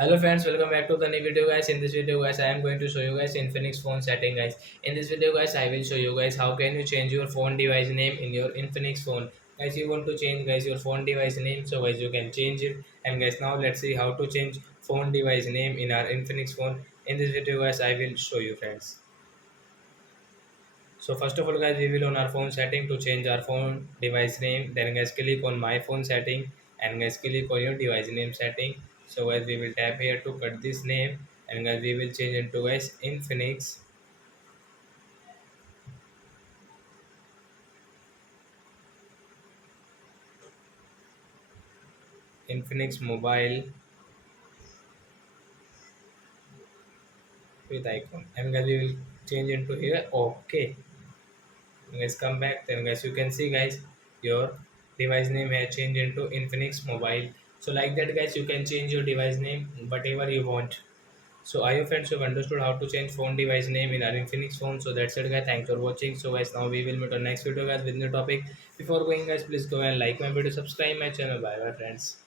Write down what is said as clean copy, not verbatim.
Hello friends, welcome back to the new video guys. In this video guys, I am going to show you guys Infinix phone setting guys. In this video guys, I will show you guys how can you change your phone device name in your Infinix phone. Guys, you want to change guys your phone device name, so guys you can change it. And guys, now let's see how to change phone device name in our Infinix phone. In this video guys, I will show you friends. So first of all guys, we will on our phone setting to change our phone device name. Then guys click on my phone setting and guys click on your device name setting. So guys we will tap here to cut this name and guys we will change into guys Infinix mobile with icon and guys we will change into here. Okay, guys come back, then guys you can see guys your device name has changed into Infinix mobile. So like that guys you can change your device name whatever you want. So I hope friends you have understood how to change phone device name in our Infinix phone. So that's it guys, thanks for watching. So guys, now we will meet on next video guys with new topic. Before going guys, please go and like my video, subscribe my channel. Bye bye friends.